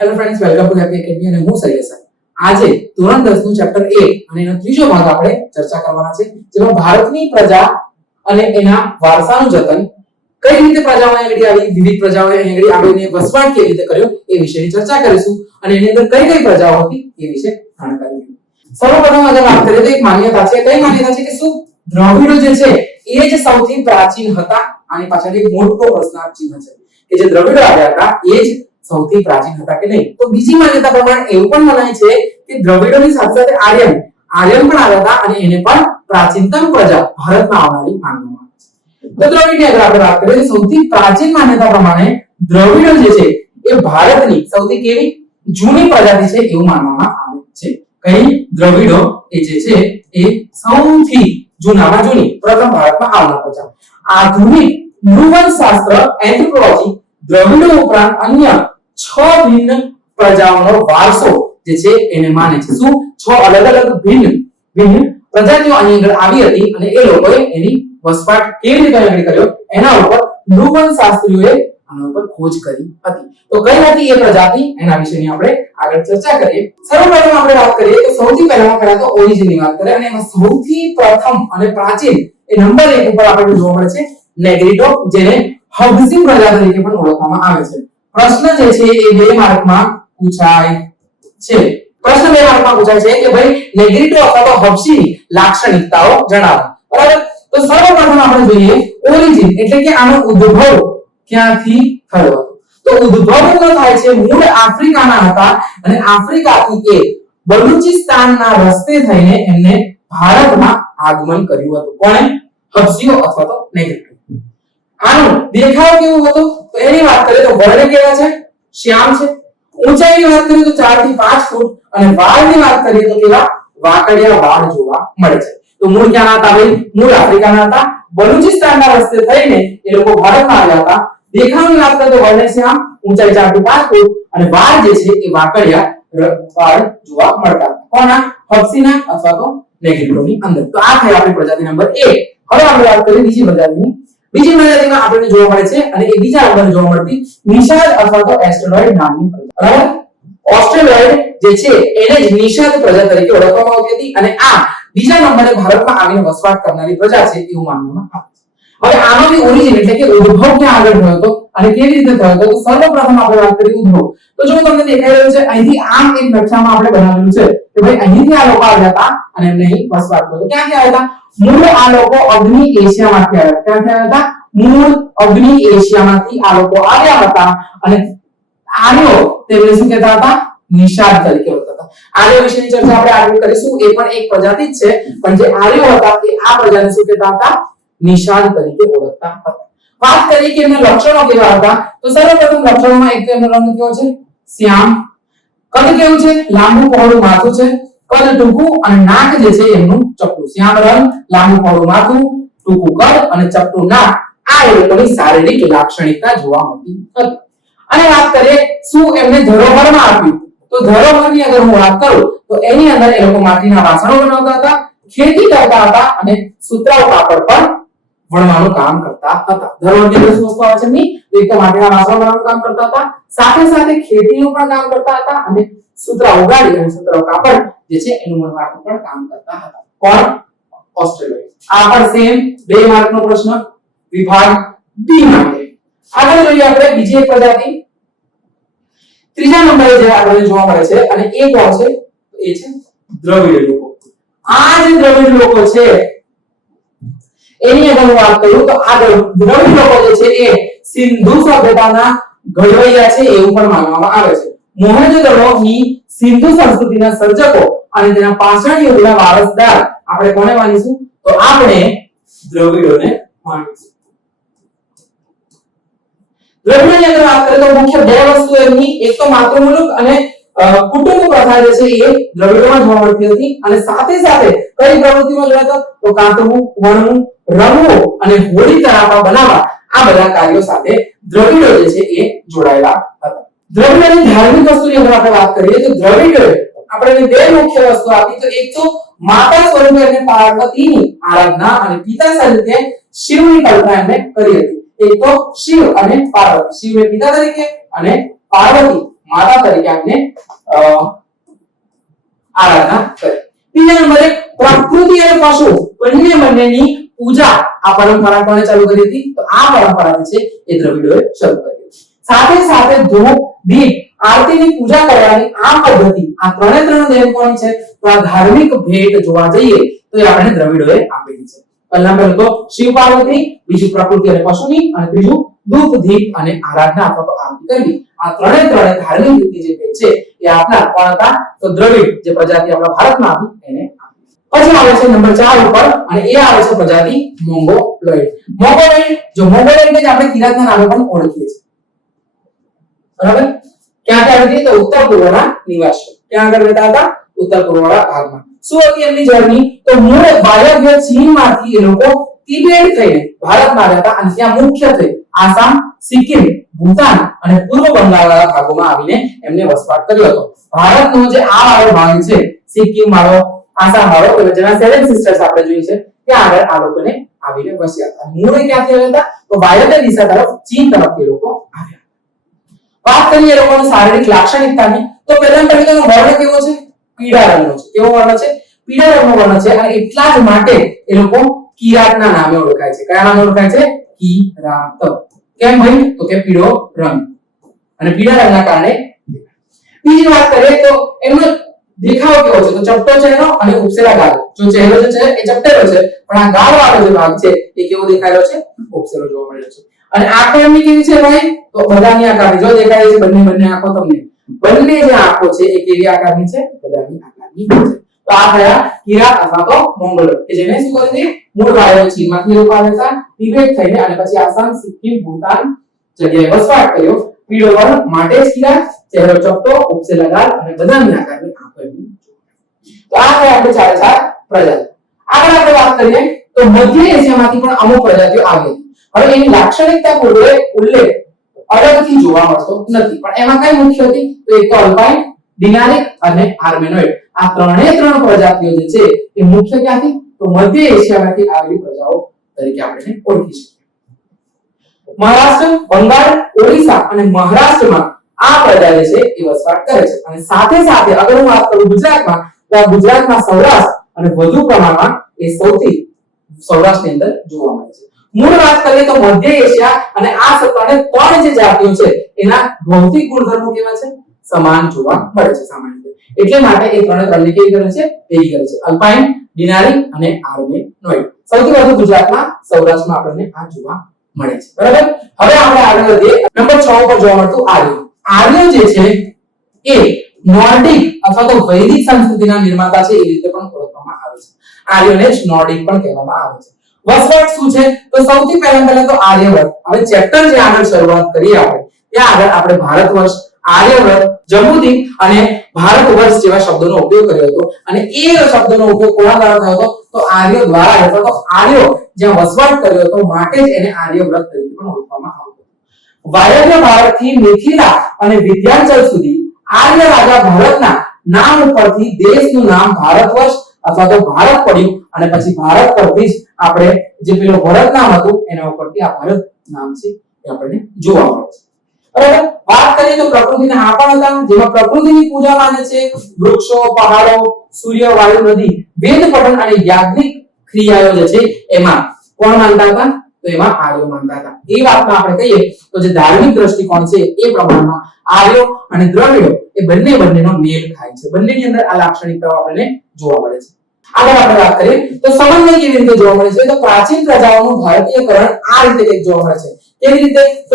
Hello friends, welcome to happy academy અને હું Syed sir. આજે ધોરણ 10 નું ચેપ્ટર 1 અને એનો ત્રીજો ભાગ આપણે ચર્ચા કરવાના છે, જેમાં ભારતની પ્રજા અને એના વારસાનું જતન, કઈ રીતે પ્રજાઓ આગળ આવી, વિવિધ પ્રજાઓએ આગળ આવીને વસવાટ કેવી રીતે કર્યો એ વિશેની ચર્ચા કરીશું અને એની અંદર કઈ કઈ પ્રજાઓ હતી એ વિશે જાણકારી મેળવીશું. સૌપ્રથમ અગર વાત કરીએ તો એક માન્યતા છે, કઈ માન્યતા છે કે શું દ્રવિડો જે છે એ જ સૌથી પ્રાચીન હતા. આની પાછળ એક મોટો પ્રશ્નાર્થ ચિહ્ન છે કે જે દ્રવિડો આવ્યા હતા એ જ સૌથી પ્રાચીન હતા કે નહીં. તો બીજી માન્યતા પ્રમાણે એવું પણ મનાય છે કે દ્રવિડોની સાથે સાથે આર્યન પણ આવ્યા હતા અને એને પણ પ્રાચીનતમ પ્રજા ભારતમાં આવનારી માનવામાં આવે છે. તો દ્રવિડની અગર આપણે વાત કરીએ તો સૌથી પ્રાચીન માન્યતા પ્રમાણે દ્રવિડો જે છે એ ભારતની સૌથી કેવી જૂની પ્રજાતિ છે એવું માનવામાં આવે છે. કઈ દ્રવિડો એ જે છે એ સૌથી જૂનામાં જૂની પ્રથમ ભારતમાં આવનાર પ્રજા. આધુનિક નૃવંશશાસ્ત્ર એન્થ્રોપોલોજી દ્રવિડો ઉપરાંત અન્ય 6 ભિન્ન પ્રજાઓનો વારસો જે છે એને માને છે. શું 6 અલગ અલગ ભિન્ન પ્રજાતિઓ અહીં આગળ આવી હતી અને એ લોકોએ એની વસવાટ કેવી રીતે આગળ કર્યો એના ઉપર નૃવંશશાસ્ત્રીઓએ આના ઉપર ખોજ કરી હતી. તો કઈ હતી એ પ્રજાતિ એના વિશેની આપણે આગળ ચર્ચા કરીએ. સર્વપ્રથમ આપણે વાત કરીએ તો સૌથી પહેલા તો ઓરિજિનની વાત કરીએ અને એમાં સૌથી પ્રથમ અને પ્રાચીન એ નંબર 1 ઉપર આપણે જોવા મળે છે નેગ્રીટો, જેને હબ્સી પ્રજા તરીકે પણ ઓળખવામાં આવે છે. પ્રશ્ન જે છે એ 2 માર્કમાં પૂછાય છે. પ્રશ્ન 2 માર્કમાં પૂછાય છે કે ભાઈ નેગ્રીટો અથવા તો હબ્સી લાક્ષણિકતાઓ જણાવો. બરાબર. તો સર્વપ્રથમ આપણે જોઈએ ઓરિજિન એટલે કે આનો ઉદ્ભવ ક્યાંથી થયો. તો ઉદ્ભવ થાય છે મૂળ આફ્રિકાના હતા અને આફ્રિકાથી એ બલુચિસ્તાનના રસ્તે થઈને એમને ભારતમાં આગમન કર્યું હતું. કોણે? હબ્સીઓ અથવા તો નેગ્રીટો. આનો દેખાવ કેવો હતો તો એની વાત કરીએ તો વર્ણ કેવા છે? શ્યામ છે. ઊંચાઈની વાત કરીએ તો 4 થી 5 ફૂટ અને વાળની વાત કરીએ તો કેવા વાકડિયા વાળ જોવા મળે છે. તો મૂળ ક્યાંના હતા ભાઈ? મૂળ આફ્રિકાના હતા. બલુચિસ્તાનના રસ્તે થઈને એ લોકો ભારતમાં આવ્યા હતા. દેખાવની વાત કરીએ તો વર્ણ શ્યામ, ઊંચાઈ 4 થી 5 ફૂટ અને વાળ જે છે એ વાકડિયા વાળ જોવા મળતા. કોના? હબ્સીના અથવા તો નેગ્રીટોની અંદર. તો આ થઈ આપણી પ્રજાતિ નંબર 1. હવે આપણે વાત કરીએ બીજી પ્રજાતિની. બીજી પ્રજાતિમાં આપણને જોવા મળે છે અને એ બીજા નંબરે જોવા મળતી નિષાદ અથવા તો એસ્ટ્રોલોઇડ નામની પ્રજાતિ. બરાબર. ઓસ્ટ્રેલોઇડ જે છે એને જ નિષાદ પ્રજા તરીકે ઓળખવામાં આવતી હતી અને આ બીજા નંબરે ભારતમાં આવીને વસવાટ કરનારી પ્રજા છે એવું માનવામાં આવે છે. હવે આનો જે ઓરિજિન એટલે કે ઉદ્ભવ ક્યાં આગળ થયો હતો અને કેવી રીતે થયો હતો તો સર્વપ્રથમ આપણે વાત કરીએ ઉદ્ભવ. તો જો તમને દેખાઈ રહ્યું છે અહીંથી આમ એક નકશામાં આપણે બનાવેલું છે કે ભાઈ અહીંથી આ લોકો આવ્યા હતા અને એમને અહીં વસવાટ કર્યો. ક્યાંથી આવ્યા હતા? મૂળ આ લોકો અગ્નિ એશિયામાંથી આવ્યા. ક્યાંથી આવ્યા હતા? મૂળ અગ્નિ એશિયામાંથી આ લોકો આવ્યા હતા અને આર્યો તેમને શું કહેતા હતા? નિષાદ તરીકે ઓળખતા હતા. આર્યો વિશેની ચર્ચા આપણે આગળ કરીશું. એ પણ એક પ્રજાતિ જ છે, પણ જે આર્યો હતા એ આ પ્રજાને શું કહેતા હતા? નિષાદ તરીકે ઓળખતા હતા. વાત કરીએ કે એમના લક્ષણો કેવા હતા તો સર્વપ્રથમ લક્ષણોમાં એક તો એમનો રંગ કેવો છે? શ્યામ. કદ કેવું છે? લાંબુ પહોળું માથું છે. કદ ટૂંકું અને નાક જે છે એમનું ચપટું. શ્યામ રંગ, લાંબુ પહોળું માથું, ટૂંકું કદ અને ચપટું નાક, આ એ લોકોની શારીરિક લાક્ષણિકતા જોવા મળતી હતી. અને વાત કરીએ શું એમને ધરોહરમાં આપ્યું તો ધરોહરની અગર હું વાત કરું તો એની અંદર એ લોકો માટીના વાસણો બનાવતા હતા, ખેતી કરતા હતા અને સુતરાઉ કાપડ પણ વણવાનું કામ કરતા હતા. ધરોહરની અંદર શું વસ્તુ આવે છે ની? તો એક તો માટીના વાસણો બનાવવાનું કામ કરતા હતા, સાથે સાથે ખેતીનું પણ કામ કરતા હતા અને સુતરાઉ ઉગાડી અને સુતરાઉ કાપડ જે છે એનું વણવાનું પણ કામ કરતા હતા. કોણ? ઓસ્ટ્રેલિયા. આ પણ સેમ 2 માર્કનો પ્રશ્ન વિભાગ બી માટે. આગળ જોઈએ આપણે બીજી એક પ્રજાતિ. ત્રીજા નંબરે જે આપણે જોવા મળે છે અને એ કોણ છે? એ છે દ્રવિડ લોકો. આ જે દ્રવિડ લોકો છે એની અગર હું વાત કરું તો આ દ્રવિડ લોકો જે છે એ સિંધુ સભ્યતાના ઘડવૈયા છે એવું પણ માનવામાં આવે છે. મોહેંજો-દડોની સિંધુ સંસ્કૃતિના સર્જકો અને તેના પાષાણ યુગના વારસદાર આપણે કોને માનીશું? તો આપણે દ્રવિડોને માનીશું. દ્રવિડોની અંદર વાત કરીએ તો મુખ્ય 2 વસ્તુ એમની, એક તો માતૃમૂલક અને કુટુંબ પ્રથા જે છે એ દ્રવિડોમાં જોવા મળતી હતી અને સાથે સાથે કઈ પ્રવૃત્તિમાં જોડાતા તો કાંતવું, વણવું, રંગવું અને હોળી તરાપા બનાવવા, આ બધા કાર્યો સાથે દ્રવિડો જે છે એ જોડાયેલા હતા. દ્રવિડોની ધાર્મિક વસ્તુની અંદર આપણે વાત કરીએ તો દ્રવિડોએ આપણે 2 મુખ્ય વસ્તુ આપી. તો એક તો માતા સ્વરૂપે એમને પાર્વતીની આરાધના અને પિતા સ્વરૂપે શિવની કલ્પના એમને કરી હતી. એક તો શિવ અને પાર્વતી, શિવ એ પિતા તરીકે અને પાર્વતી માતા તરીકે આપણે આરાધના કરી. બીજા નંબરે પ્રકૃતિ અને પશુ બંનેની પૂજા આ પરંપરા કોણે ચાલુ કરી હતી? તો આ પરંપરા જે છે એ દ્રવિડોએ શરૂ કરી. સાથે સાથે ધૂપ, દીપ, આરતીની પૂજા કરવાની આ પદ્ધતિ, આ ત્રણ દેવ કોની છે? તો આ ધાર્મિક ભેટ જોવા જઈએ તો એ આપણે દ્રવિડોએ આપેલી છે. પહેલા નંબર તો શિવ પાર્વતી, બીજું પ્રકૃતિ અને પશુની, અને ત્રીજું ધૂપ, દીપ અને આરાધના અથવા તો આરતી કરવી. આ ત્રણે ધાર્મિક રીતિ જે છે એ આપના કોણ હતા? તો દ્રવિડ જે પ્રજાતિ આપણા ભારતમાં આવી એને આપી. પછી આવે છે નંબર 4 ઉપર, અને એ આવે છે પ્રજાતિ મોંગોલોઇડ. મોંગોલોઇડ ને આપણે કિરાતના નામે પણ ઓળખીએ છીએ. બરાબર? ક્યાં આવી? તો ઉત્તર પૂર્વના નિવાસીઓ. ક્યાં આગળ રહેતા હતા? ઉત્તર પૂર્વના ભાગમાં. શું હતી એમની જર્ની? તો મૂળ વાયવ્ય ચીનમાંથી એ લોકો તિબેટ થઈને ભારતમાં આવ્યા હતા, અને ત્યાં મુખ્યત્વે આસામ, સિક્કિમ, ભૂતાન અને પૂર્વ બંગાળના ભાગોમાં આવીને એમને વસવાટ કર્યો હતો. ભારતનો જે આ વાળો ભાગ છે, સિક્કિમ વાળો, આસામ વાળો, એટલે જેના સેવન સિસ્ટર્સ આપણે જોઈએ છે, ત્યાં આગળ આ લોકોને આવીને વસ્યા હતા. મૂળ ક્યાંથી આવ્યા હતા? તો વાયવ્ય દિશા તરફ, ચીન તરફ એ લોકો આવ્યા. વાત કરીએ એ લોકોની શારીરિક લાક્ષણિકતાની, તો પહેલા તો વર્ણ કેવો છે? પીળા રંગનો છે. કેવો વર્ણ છે? પીળા રંગનો વર્ણ છે, અને એટલા જ માટે એ લોકો કિરાતના નામે ઓળખાય છે. કયા નામે ઓળખાય છે? કિરાત. કેમ ભાઈ? તો કે પીળો રંગ, અને પીળા રંગના કારણે. બીજી વાત કરીએ તો એમનો દેખાવ કેવો છે? તો ચપટો ચહેરો અને ઉપસેલા ગાલ. જો ચહેરો જે છે એ ચપટેલો છે, પણ આ ગાલ વાળો જે ભાગ છે એ કેવો દેખાય રહ્યો છે? ઉપસેલો જોવા મળે છે. અને આંખો એમની કેવી છે ભાઈ? તો બદામી આકારની. જો દેખાય છે બંને આંખો તમને, બંને જે આંખો છે એ કેવી આકારની છે? બદામી આકારની છે. તો આ થયા કિરાત અથવા તો મોંગોલોઇડ, કે જેને શું કરી દે? મૂળ વાયવ્ય ચીનમાંથી લોકો આવ્યા હતા, તિબેટ થઈને, અને પછી આસામ, સિક્કિમ, ભૂતાન જગ્યાએ વસવાટ કર્યો. પીળો વર્ણ માટે જ કિરાત, ચહેરો ચપટો, ઉપસેલા ગાલ અને બદામી આકારની આંખો. તો આ થયા આપણે 4 પ્રજાતિ. આગળ આપણે વાત કરીએ તો મધ્ય એશિયામાંથી પણ અમુક પ્રજાતિઓ આવી હતી. હવે એની લાક્ષણિકતા પૂર્વે ઉલ્લેખ અલગથી જોવા મળતો નથી, પણ એમાં કઈ મુખ્ય હતી? તો એક તો અલ્પાઇન, ડિનારિક અને આર્મેનોઇડ. આ ત્રણ પ્રજાતિઓ જે છે એ મુખ્ય ક્યાંથી? તો મધ્ય એશિયામાંથી આવેલી પ્રજાઓ તરીકે આપણે ઓળખી શકીએ. મહારાષ્ટ્ર, બંગાળ, ઓડિશા અને મહારાષ્ટ્રમાં આ પ્રજા જે છે એ વસવાટ કરે છે. અને સાથે સાથે અગર હું વાત કરું ગુજરાતમાં, તો ગુજરાતમાં સૌરાષ્ટ્ર અને વધુ પ્રમાણમાં એ સૌરાષ્ટ્રની અંદર જોવા મળે છે. મૂળ વાત કરીએ તો મધ્ય એશિયા અને આ ત્રણ જે જાતિઓ છે એના ભૌતિક ગુણધર્મો કેવા છે? સમાન જોવા મળે છે સામાન્ય રીતે. એટલે માટે એ ત્રણને કેવી કરે છે? ભેગી કરે છે. અલ્પાઇન, ડિનારિક અને આર્મેનોઇડ. સૌથી વધુ ગુજરાતમાં, સૌરાષ્ટ્રમાં આપણને આ જોવા મળે છે. બરાબર? હવે આપણે આગળ વધીએ. નંબર 6 ઉપર જોવા મળતું આર્યો. આર્યો જે છે એ નોર્ડિક અથવા તો વૈદિક સંસ્કૃતિના નિર્માતા છે, એ રીતે પણ ઓળખવામાં આવે છે. આર્યોને જ નોર્ડિક પણ કહેવામાં આવે છે. વસવાટ શું છે? તો સૌથી પહેલા તો આર્યવ્રત. હવે ચેપ્ટર જે આગળ શરૂઆત કરી આપણે, ત્યાં આગળ આપણે ભારત વર્ષ, આર્યવ્રત, જમ્બૂદ્વીપ અને ભારત વર્ષ જેવા શબ્દોનો ઉપયોગ કર્યો હતો, અને એ શબ્દોનો ઉપયોગ કોના દ્વારા થયો હતો? તો આર્યો દ્વારા, અથવા તો આર્યો જ્યાં વસવાટ કર્યો હતો માટે જ એને આર્યવ્રત તરીકે પણ ઓળખવામાં આવતો. વાયવ્ય ભારતથી મિથિલા અને વિંધ્યાચલ સુધી આર્ય રાજા ભારતના નામ ઉપરથી દેશનું નામ ભારત વર્ષ અથવા તો ભારત પડ્યું, અને પછી ભારત પરથી જ આપણે જે પેલો ભરત નામ હતું એના ઉપરથી આ ભારત નામ છે એ આપણને જોવા મળે છે. બરાબર? વાત કરીએ તો પ્રકૃતિના આ પણ હતા, જેમાં પ્રકૃતિની પૂજા માને છે. વૃક્ષો, પહાડો, સૂર્ય, વાયુ, નદી, વેદ પઠન અને યાજ્ઞિક ક્રિયાઓ જે છે એમાં કોણ માનતા હતા? તો એમાં આર્યો માનતા હતા. એ વાતમાં આપણે કહીએ તો જે ધાર્મિક દ્રષ્ટિકોણ છે એ પ્રમાણમાં આર્યો અને દ્રવિડો એ બંનેનો મેળ ખાય છે. બંનેની અંદર આ લાક્ષણિકતાઓ આપણને જોવા મળે છે. આગળ આપણે વાત કરીએ તો સમન્વય કેવી રીતે જોવા મળે છે? તો પ્રાચીન પ્રજાઓનું ભારતીયકરણ આ રીતે કંઈક જોવા મળે છે. કેવી રીતે? તો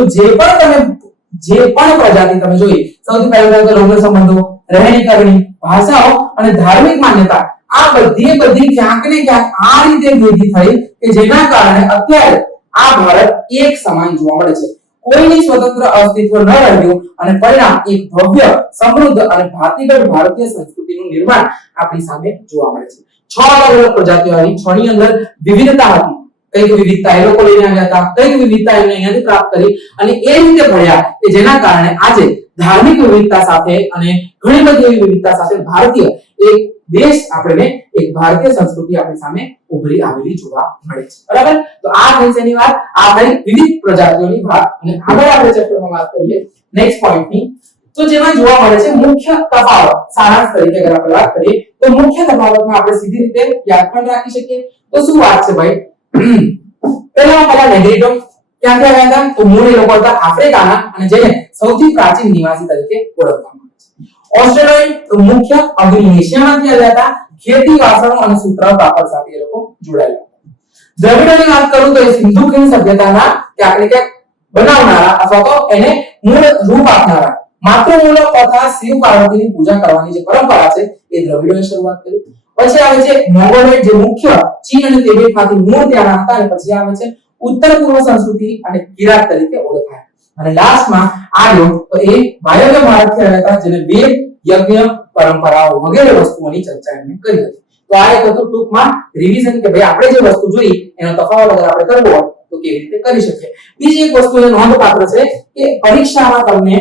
જે પણ પ્રજાતિ તમે જોઈ, સૌથી પહેલા તો લગ્ન સંબંધો, રહેણી કરણી, ભાષાઓ અને ધાર્મિક માન્યતા, આ બધી ક્યાંક ને ક્યાંક આ રીતે ભેગી થઈ કે જેના કારણે અત્યારે આ ભારત એક સમાન જોવા મળે છે. કોઈની સ્વતંત્ર અસ્તિત્વ ન રહ્યું, અને પરિણામ એક ભવ્ય, સમૃદ્ધ અને ભાતીગળ ભારતીય સંસ્કૃતિનું નિર્માણ આપણી સામે જોવા મળે છે. 6 અલગ અલગ પ્રજાતિઓ આવી, 6 ની અંદર વિવિધતા હતી. કઈક વિવિધતા એ લોકો લઈને આવ્યા હતા, કઈક વિવિધતા એમને અહીંયાથી પ્રાપ્ત કરી, અને એ રીતે ભણ્યા કે જેના કારણે આજે ધાર્મિક વિવિધતા સાથે અને ઘણી બધી એવી વિવિધતા સાથે ભારતીય એક દેશ આપણને, એક ભારતીય સંસ્કૃતિ આપણી સામે ઉભરી આવેલી જોવા મળે છે. બરાબર? તો આ થઈ એની વાત, આ થઈ વિવિધ પ્રજાતિઓની વાત. અને આગળ આપણે ચેપ્ટરમાં વાત કરીએ નેક્સ્ટ પોઈન્ટની, તો જેમાં જોવા મળે છે મુખ્ય તફાવત. સારાંશ તરીકે અગર આપણે વાત કરીએ તો મુખ્ય તફાવતમાં આપણે સીધી રીતે યાદ પણ રાખી શકીએ. તો શું વાત છે ભાઈ? પહેલા નેગ્રીટો ક્યાંથી આવ્યા હતા? તો મૂળ એ લોકો હતા આફ્રિકાના અને જેને સૌથી પ્રાચીન નિવાસી તરીકે ઓળખવામાં આવે છે. ઓસ્ટ્રેલિયન મુખ્ય અગ્નિએશિયામાંથી આવ્યા હતા. ખેતી વાસણો અને સુતરાઉ કાપડ સાથે એ લોકો જોડાયેલા હતા. દ્રવિડોની વાત કરું તો એ સિંધુ ખીણ સભ્યતાના ક્યાંક ને ક્યાંક બનાવનારા અથવા તો એને મૂળ રૂપ આપનારા માતૃમૂળ તથા શિવ પાર્વતીની પૂજા કરવાની જે પરંપરા છે એ દ્રવિડોએ શરૂઆત કરી. પછી આવે છે મોંગોલોઇડ, જે મુખ્ય ચીન અને તિબેટમાંથી મૂળ ત્યાંના હતા. અને પછી આવે છે ઉત્તર પૂર્વ સંસ્કૃતિ અને કિરાત તરીકે ઓળખાય. અને લાસ્ટમાં આર્યો, તો એ વાયવ્ય ભારતથી આવ્યા હતા, જેને વેદ, યજ્ઞ, પરંપરાઓ વગેરે વસ્તુઓની ચર્ચા એમણે કરી હતી. તો આ એક હતું ટૂંકમાં રિવિઝન કે ભાઈ આપણે જે વસ્તુ જોઈ એનો તફાવત અગર આપણે કરવો હોય તો કેવી રીતે કરી શકીએ. બીજી એક વસ્તુ એ નોંધપાત્ર છે કે પરીક્ષામાં તમને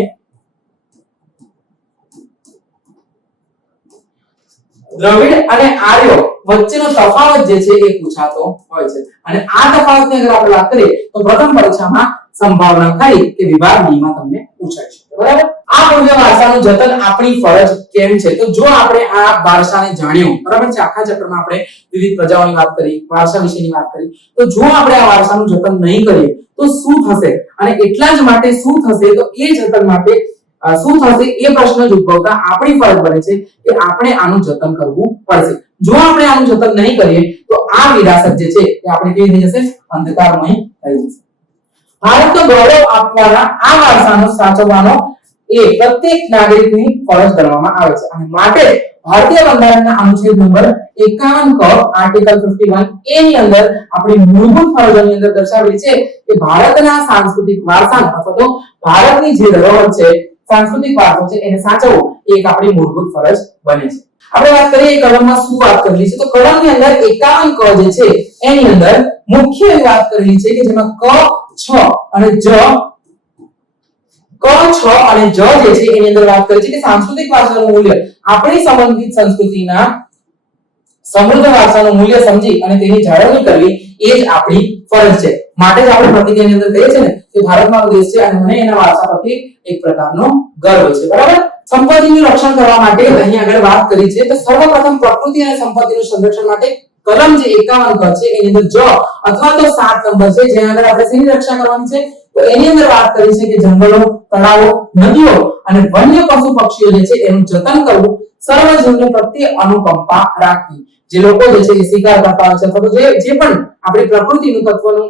દ્રવિડ અને આર્યો વચ્ચેનો તફાવત જે છે એ પૂછાતો હોય છે. અને આ તફાવતની અગર આપણે વાત કરીએ તો પ્રથમ પરીક્ષામાં સંભાવના ખરી કે વિભાગ B માં તમને પૂછાઈ શકે. બરાબર? આ ભવ્ય વારસાનું જતન આપણી ફરજ કેમ છે? તો જો આપણે આ વારસાને જાણ્યું, બરાબર છે, આખા ચેપ્ટરમાં આપણે વિવિધ પ્રજાઓની વાત કરી, વારસા વિશેની વાત કરી, તો જો આપણે આ વારસાનું જતન નહીં કરીએ તો શું થશે? અને એટલા જ માટે શું થશે? તો એ જતન માટે શું થશે એ પ્રશ્ન જ ઉદ્ભવતા આપણી ફરજ બને છે કે આપણે આનું જતન કરવું પડશે. જો આપણે આનું જતન નહીં કરીએ તો આ વિરાસત જે છે એ આપણે કેવી થઈ જશે? અંધકારમય થઈ જશે. ભારતનો ગૌરવ આપવાના આ વારસાનો સાચવવાનો એ પ્રત્યેક નાગરિકની ફરજ ગણવામાં આવે છે. અને માટે ભારતીય બંધારણના અનુચ્છેદ નંબર 51 ક આર્ટિકલ 51 એ ની અંદર આપણી મૂળભૂત ફરજોની અંદર દર્શાવેલી છે કે ભારતના સાંસ્કૃતિક વારસાનો અથવા તો ભારતની જે ધરોહર છે, સાંસ્કૃતિક વારસો છે, એને સાચવવો એ એક આપણી મૂળભૂત ફરજ બને છે. આપણે વાત કરીએ કલમમાં શું વાત કરેલી છે? તો કલમની અંદર 51 ક જે છે એની અંદર મુખ્ય વાત કરેલી છે કે જેમાં ક, છ અને જ, ક, છ અને જ જે છે એની અંદર વાત કરી છે કે સાંસ્કૃતિક વારસાનું મૂલ્ય આપણી સંબંધિત સંસ્કૃતિના સમૃદ્ધ વારસાનું મૂલ્ય સમજી અને તેની જાળવણી કરવી એ જ આપણી ફરજ છે. માટે જ આપણે પ્રતિજ્ઞાની અંદર કહીએ છીએ ને કે ભારત મારો દેશ છે અને મને એના વારસા પ્રત્યે એક પ્રકારનો ગર્વ છે. બરાબર? સંપત્તિનું રક્ષણ કરવા માટે અહીં આગળ વાત કરી છે તો સર્વપ્રથમ પ્રકૃતિ અને સંપત્તિનું સંરક્ષણ માટે કલમ જે 51 ક છે એની અંદર જ અથવા તો 7 નંબર છે જ્યાં આગળ આપણે શેની રક્ષા કરવાની છે? તો એની અંદર વાત કરી છે કે જંગલો, તળાવો, નદીઓ અને વન્ય પશુ પક્ષીઓ જે છે એનું જતન કરવું, સર્વ જીવને પ્રત્યે અનુકંપા રાખવી. જે લોકો જે છે એ શિકાર કરતા હોય છે અથવા તો જે પણ આપણી પ્રકૃતિનું તત્વનું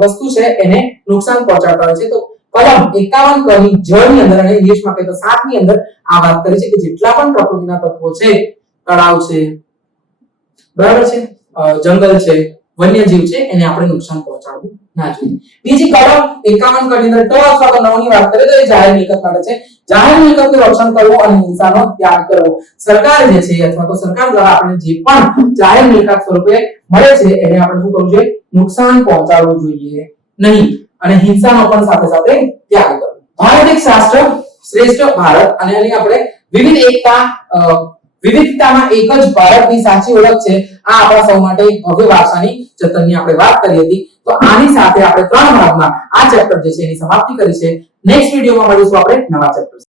વસ્તુ છે એને નુકસાન પહોંચાડતા હોય છે તો કલમ 51 ક ની જ ની અંદર અને ઇંગ્લિશમાં કહે તો 7 ની અંદર આ વાત કરી છે કે જેટલા પણ પ્રકૃતિના તત્વો છે, તળાવ છે, બરાબર છે, જંગલ છે, વન્યજીવ છે, એને આપણે નુકસાન પહોંચાડવું ના જોઈએ. બીજી કલમ 51 ક ની અંદર ટ અથવા તો 9 ની વાત કરીએ તો એ જાહેર મિલકત માટે છે. જાહેર મિલકતનું રક્ષણ કરવું અને હિંસાનો ત્યાગ કરવો. સરકાર જે છે અથવા તો સરકાર દ્વારા આપણે જે પણ જાહેર મિલકત સ્વરૂપે મળે છે એને આપણે શું કરવું જોઈએ? નુકસાન પહોંચાડવું જોઈએ નહીં અને હિંસાનો પણ સાથે સાથે ત્યાગ કરવો. ભારત એક રાષ્ટ્ર, શ્રેષ્ઠ ભારત અને એની આપણે વિવિધતામાં એક જ ભારતની સાચી ઓળખ છે. આ આપણા સૌ માટે એક ભવ્ય વારસાની જતનની આપણે વાત કરી હતી. તો આની સાથે આપણે 3 ભાગમાં આ ચેપ્ટર જે છે એની સમાપ્તિ કરી છે. નેક્સ્ટ વિડિયોમાં મળીશું આપણે નવા ચેપ્ટર